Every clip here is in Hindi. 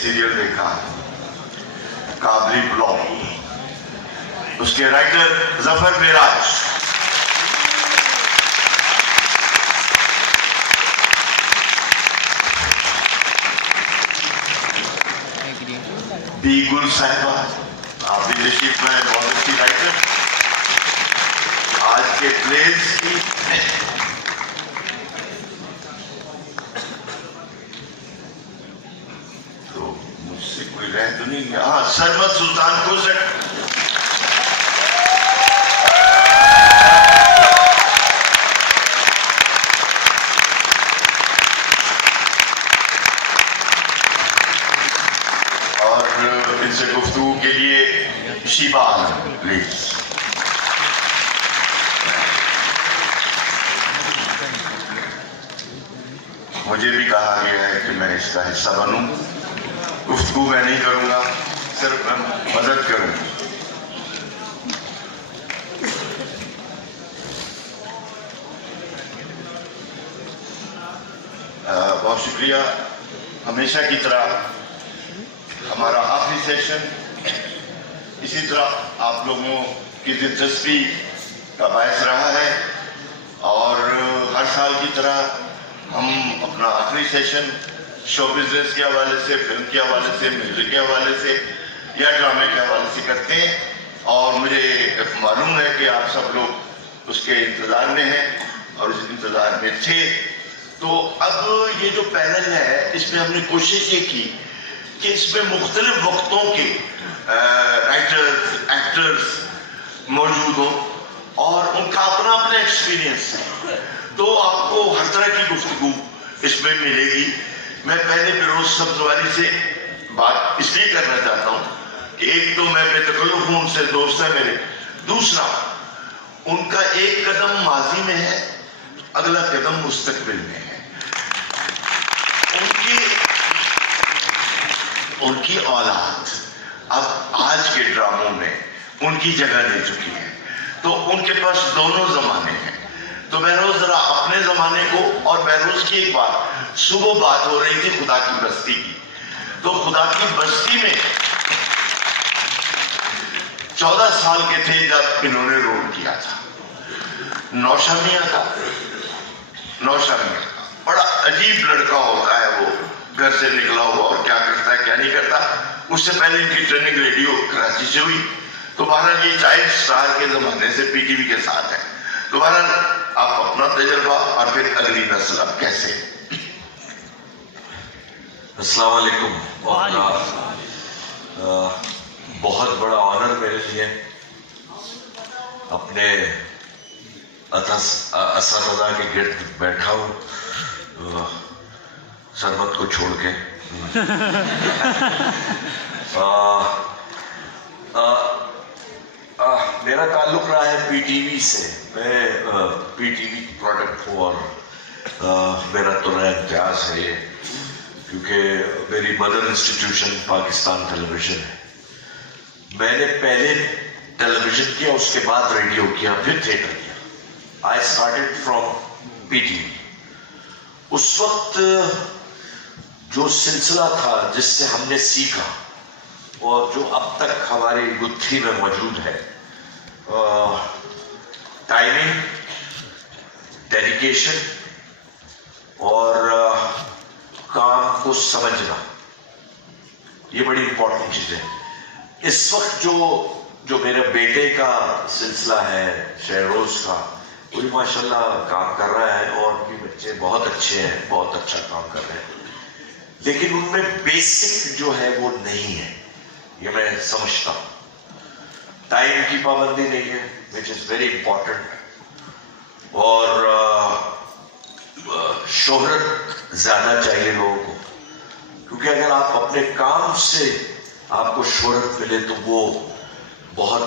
सीरियल देखा, काबली ब्लॉक, उसके राइटर जफर मेराज। बी गुल साहिबा, आप भी तशरीफ में, बहुत अच्छी राइटर। आज के प्लेस की तो मुझसे कोई रह तो नहीं गया। हाँ, सरमत सुल्तान कोसट, और इनसे गुफ्तगू के लिए शीबा आलम प्लीज। मुझे भी कहा गया है कि मैं इसका हिस्सा बनूं। गुफ्तगू मैं नहीं करूंगा, सिर्फ मैं मदद करूंगा। बहुत शुक्रिया। हमेशा की तरह हमारा आखिरी सेशन इसी तरह आप लोगों की दिलचस्पी का बायस रहा है, और हर साल की तरह हम अपना आखिरी सेशन शो बिजनेस के हवाले से, फिल्म के हवाले से, म्यूजिक के हवाले से या ड्रामे के हवाले से करते हैं। और मुझे मालूम है कि आप सब लोग उसके इंतजार में हैं और उस इंतजार में थे। तो अब ये जो पैनल है, इसमें हमने कोशिश ये की कि इसमें मुख्तलिफ वक्तों के राइटर्स, एक्टर्स मौजूद हों और उनका अपना अपना एक्सपीरियंस है। तो आपको हर तरह की गुफ्तगू इसमें मिलेगी। मैं पहले फिरोज सब्जवारी से बात इसलिए करना चाहता हूँ कि एक तो मैं बेतकल्लुफ हूँ, उनसे दोस्त है मेरे। दूसरा, उनका एक कदम माजी में है, अगला कदम मुस्तकबिल में है। उनकी औलाद अब आज के ड्रामों में उनकी जगह ले चुकी है, तो उनके पास दोनों जमाने हैं। तो बहरोज जरा अपने जमाने को, और बहरोज की एक बात, सुबह बात हो रही थी खुदा की बस्ती की, तो खुदा की बस्ती में 14 साल के थे जब इन्होंने रोल किया था। नौशामिया का बड़ा अजीब लड़का होता है वो, घर से निकला हुआ और क्या करता है क्या नहीं करता। उससे पहले इनकी ट्रेनिंग रेडियो कराची से हुई। तो बहरहाल ये चाइल्ड स्टार के जमाने से पीटीवी के साथ है। तो बहरहाल आप अपना तजर्बा और फिर अगली नस्ल अब कैसे। अस्सलाम वालेकुम। बहुत बड़ा ऑनर मेरे लिए अपने असरदा के गिर्द बैठा हूँ, सरमत को छोड़ के। मेरा ताल्लुक रहा है पीटीवी से। मैं पीटीवी प्रोडक्ट हूँ और मेरा तो नया इम्तियाज है ये, क्योंकि मेरी मदर इंस्टीट्यूशन पाकिस्तान टेलीविजन है। मैंने पहले टेलीविजन किया, उसके बाद रेडियो किया, फिर थिएटर किया। I started from PTV. उस वक्त जो सिलसिला था जिससे हमने सीखा और जो अब तक हमारी गुत्थी में मौजूद है, टाइमिंग, डेडिकेशन और काम को समझना, ये बड़ी इंपॉर्टेंट चीज है। इस वक्त जो मेरे बेटे का सिलसिला है, शहरोज का, वो भी माशाल्लाह काम कर रहा है और भी बच्चे बहुत अच्छे हैं, बहुत अच्छा काम कर रहे हैं, लेकिन उनमें बेसिक जो है वो नहीं है, ये मैं समझता हूं। टाइम की पाबंदी नहीं है, विच इज वेरी इंपॉर्टेंट, और शोहरत ज्यादा चाहिए लोगों को, क्योंकि अगर आप अपने काम से आपको शोहरत मिले तो वो बहुत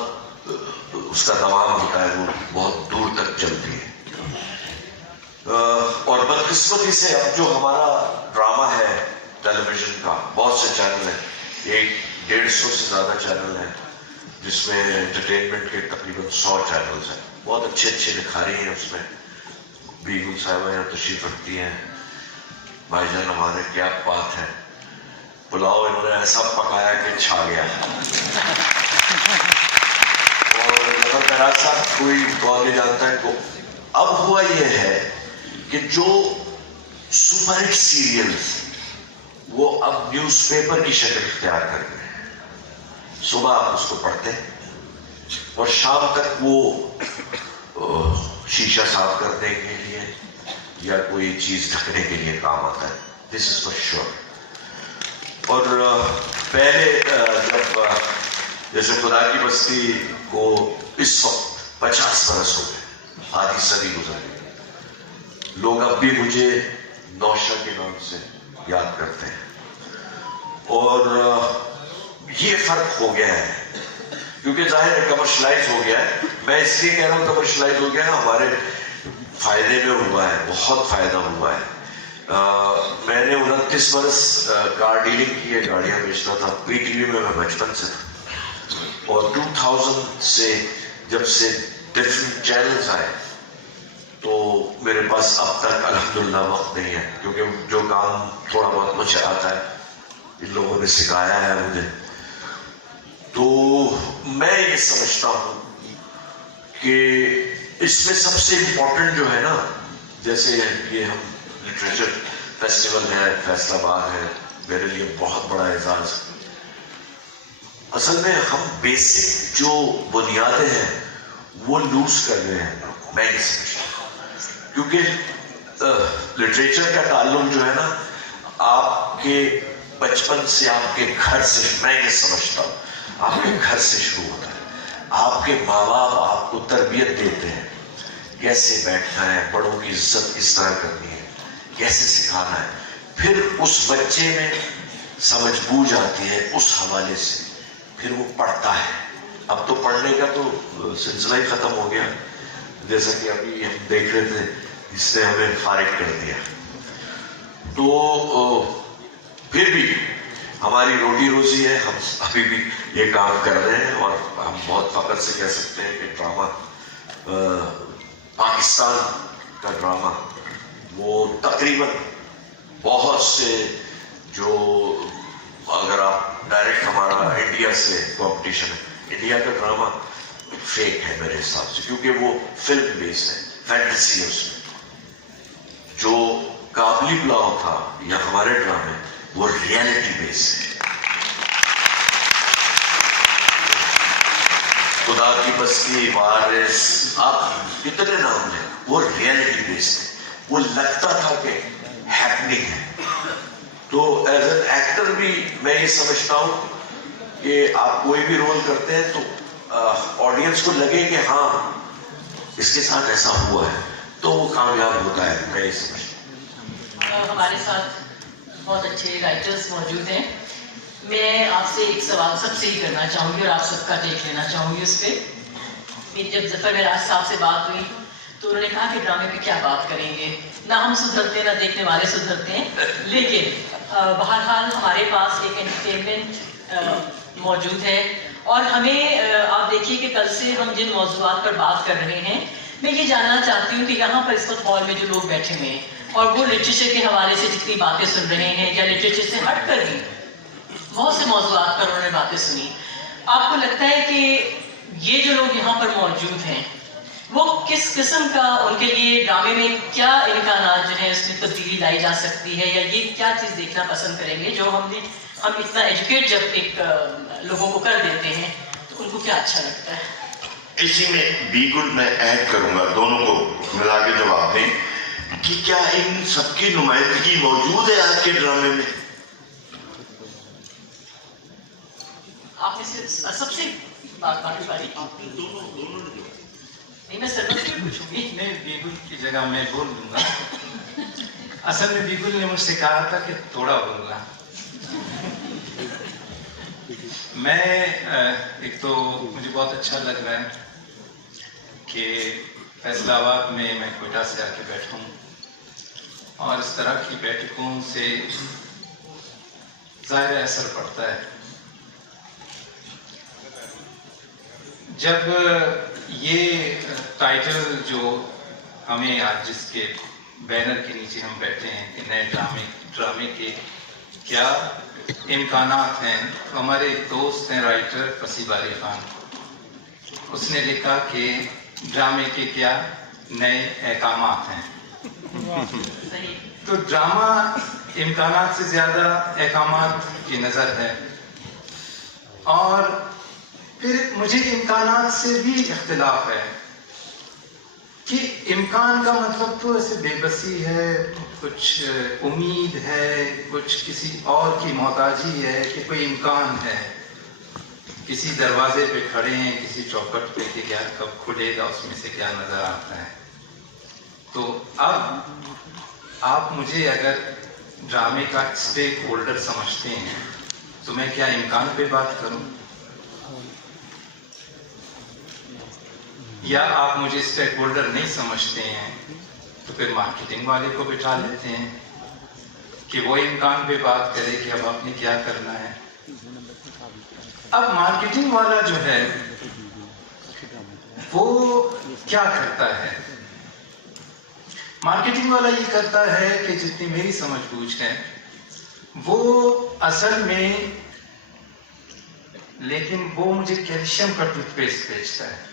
उसका दबाव होता है, वो बहुत दूर तक चलती है। और बदकिस्मती से अब जो हमारा ड्रामा है टेलीविजन का, बहुत से चैनल हैं, 150 से ज्यादा चैनल हैं, जिसमें एंटरटेनमेंट के तकरीबन 100 चैनल्स हैं। बहुत अच्छे अच्छे लिखारी हैं उसमें, बीगुल साहिबा यहाँ तशरीफ रखती हैं, भाईजान हमारे, क्या बात है। पुलाव इन्होंने ऐसा पकाया कि छा गया। और जफर खैरात साहब कोई कौन नहीं जानता है। तो अब हुआ यह है कि जो सुपरहिट सीरियल्स वो अब न्यूज़पेपर की शक्ल इख्तियार कर गए हैं। सुबह आप उसको पढ़ते हैं और शाम तक वो शीशा साफ करने के लिए या कोई चीज ढकने के लिए काम आता है। This is for sure. और पहले जब जैसे खुदा की बस्ती को इस वक्त 50 बरस हो गए, आधी सदी गुजर गई, लोग अब भी मुझे नौशा के नाम से याद करते हैं। और ये फर्क हो गया है क्योंकि जाहिर है कमर्शलाइज हो गया है। मैं इसलिए कह रहा हूँ कमर्शलाइज हो गया है, हमारे फायदे में हुआ है, बहुत फायदा हुआ है। मैंने 29 बरस कार डीलिंग की है, गाड़ियां बेचता था। PTV में मैं बचपन से था और 2000 से जब से डिफरेंट चैनल्स आए तो मेरे पास अब तक अल्हम्दुलिल्लाह वक्त नहीं है, क्योंकि जो काम थोड़ा बहुत मुझे आता है इन लोगों ने सिखाया है मुझे। तो मैं ये समझता हूं कि इसमें सबसे इम्पोर्टेंट जो है ना, जैसे ये हम लिटरेचर फेस्टिवल है, फैसलाबाद है, मेरे लिए बहुत बड़ा एजाज। असल में हम बेसिक जो बुनियादें हैं वो लूज कर रहे हैं, मैं ये समझता हूं। क्योंकि लिटरेचर का ताल्लुक जो है ना आपके बचपन से, आपके घर से, मैं ये समझता हूं आपके घर से शुरू होता है। आपके माँ बाप आपको तरबियत देते हैं, कैसे बैठना है, बड़ों की इज्जत किस तरह करनी है, कैसे सिखाना है। फिर उस बच्चे में समझ बूझ आती है, उस हवाले से फिर वो पढ़ता है। अब तो पढ़ने का तो सिलसिला ही खत्म हो गया, जैसा कि अभी हम देख रहे थे, इसने हमें फारिग कर दिया। तो फिर भी हमारी रोटी रोजी है, हम अभी भी ये काम कर रहे हैं और हम बहुत फख्र से कह सकते हैं कि ड्रामा, पाकिस्तान का ड्रामा, वो तकरीबन बहुत से जो, अगर आप डायरेक्ट हमारा इंडिया से कंपटीशन है, इंडिया का ड्रामा फेक है मेरे हिसाब से, क्योंकि वो फिल्म बेस्ड है, फैंटेसी है। उसमें जो काबुली पुलाव था या हमारे ड्रामे वो रियलिटी बेस्ड है। खुदा की बस्ती, वारिस, आप कितने नाम हैं, वो रियलिटी बेस्ड है। वो लगता था कि हैपनिंग है। तो एज एन एक्टर भी मैं ये समझता हूं कि आप कोई भी रोल करते हैं तो ऑडियंस को लगे कि हाँ इसके साथ ऐसा हुआ है, तो वो कामयाब होता है, मैं ये समझता हूं। हमारे साथ बहुत अच्छे राइटर्स मौजूद हैं। मैं आपसे एक सवाल सबसे ही करना चाहूँगी और आप सबका देख लेना चाहूँगी उस पर। मेरी जब जफर खैरात साहब से बात हुई तो उन्होंने कहा कि ड्रामे पे क्या बात करेंगे, ना हम सुधरते ना देखने वाले सुधरते हैं, लेकिन बहरहाल हमारे पास एक एंटरटेनमेंट मौजूद है। और हमें आप देखिए कि कल से हम जिन मौजूआत पर बात कर रहे हैं, मैं ये जानना चाहती हूँ कि यहाँ पर इस वक्त हॉल में जो लोग बैठे हुए हैं और वो लिटरेचर के हवाले से जितनी बातें सुन रहे हैं या लिटरेचर से हट कर भी बहुत से मौजूआत पर उन्होंने बातें सुनी, आपको लगता है कि ये जो लोग यहाँ पर मौजूद हैं वो किस किस्म का, उनके लिए ड्रामे में क्या इम्कानात जो है उसमें तब्दीली लाई जा सकती है, या ये क्या चीज़ देखना पसंद करेंगे जो हम इतना एजुकेट जब एक लोगों को कर देते हैं तो उनको क्या अच्छा लगता है? इसी में बिल्कुल मैं ऐड करूंगा, दोनों को मिला के जवाब दें कि क्या इन सबकी नुमाइंदगी मौजूद है आज के ड्रामे में? आपने सबसे बात बाकी बारी नहीं, मैं सरपंच से पूछूंगी। नहीं, बीगुल की जगह मैं बोल दूंगा। असल में बीगुल ने मुझसे कहा था कि थोड़ा बोलना। मैं एक तो मुझे बहुत अच्छा लग रहा है कि फैसलाबाद में मैं कोयटा से आके बैठा हूँ और इस तरह की बैठकों से ज़ाहिर असर पड़ता है। जब ये टाइटल जो हमें आज जिसके बैनर के नीचे हम बैठे हैं कि नए ड्रामे के क्या इम्कानात हैं, तो हमारे एक दोस्त हैं राइटर फसीह बारी खान, उसने लिखा कि ड्रामे के क्या नए अहकामात हैं। सही। तो ड्रामा इम्कानात से ज़्यादा अहकामात की नज़र है, और फिर मुझे इम्कानात से भी इख्तिलाफ है कि इम्कान का मतलब तो ऐसे बेबसी है, कुछ उम्मीद है, कुछ किसी और की मोहताजी है कि कोई इम्कान है, किसी दरवाजे पे खड़े हैं, किसी चौखट पे कि क्या कब खुलेगा, उसमें से क्या नज़र आता है। तो अब आप मुझे अगर ड्रामे का स्टेक होल्डर समझते हैं तो मैं क्या इम्कान पे बात करूं, या आप मुझे स्टेक होल्डर नहीं समझते हैं तो फिर मार्केटिंग वाले को बिठा लेते हैं कि वो इम्कान पे बात करे कि अब आपने क्या करना है। अब मार्केटिंग वाला जो है वो क्या करता है? मार्केटिंग वाला ये करता है कि जितनी मेरी समझ बूझ है वो असल में, लेकिन वो मुझे कैल्शियम का टूथपेस्ट बेचता है।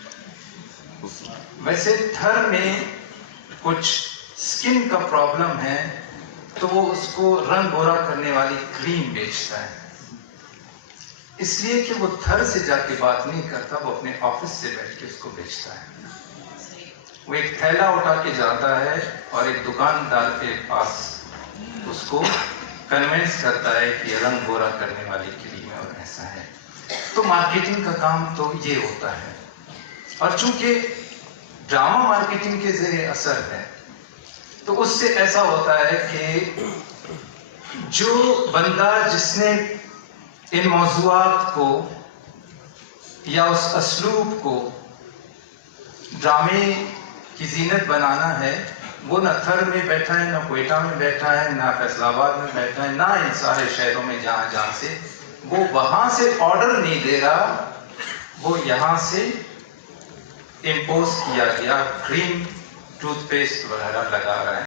वैसे थर में कुछ स्किन का प्रॉब्लम है तो वो उसको रंग गोरा करने वाली क्रीम बेचता है, इसलिए कि वो थर से जाके बात नहीं करता, वो अपने ऑफिस से बैठ के उसको बेचता है। वो एक थैला उठा के जाता है और एक दुकानदार के पास उसको कन्विंस करता है कि रंग गोरा करने वाली क्रीम है और ऐसा है। तो मार्केटिंग का काम तो ये होता है, और चूंकि ड्रामा मार्केटिंग के ज़रिए असर है तो उससे ऐसा होता है कि जो बंदा जिसने इन मौज़ूआत को या उस असलूब को ड्रामे की जीनत बनाना है, वो न थर में बैठा है, न क्वेटा में बैठा है, ना फैसलाबाद में बैठा है, ना इन सारे शहरों में जहाँ से वो वहाँ से ऑर्डर नहीं दे रहा, वो यहाँ से इम्पोज किया गया क्रीम टूथपेस्ट वगैरह लगा रहा है।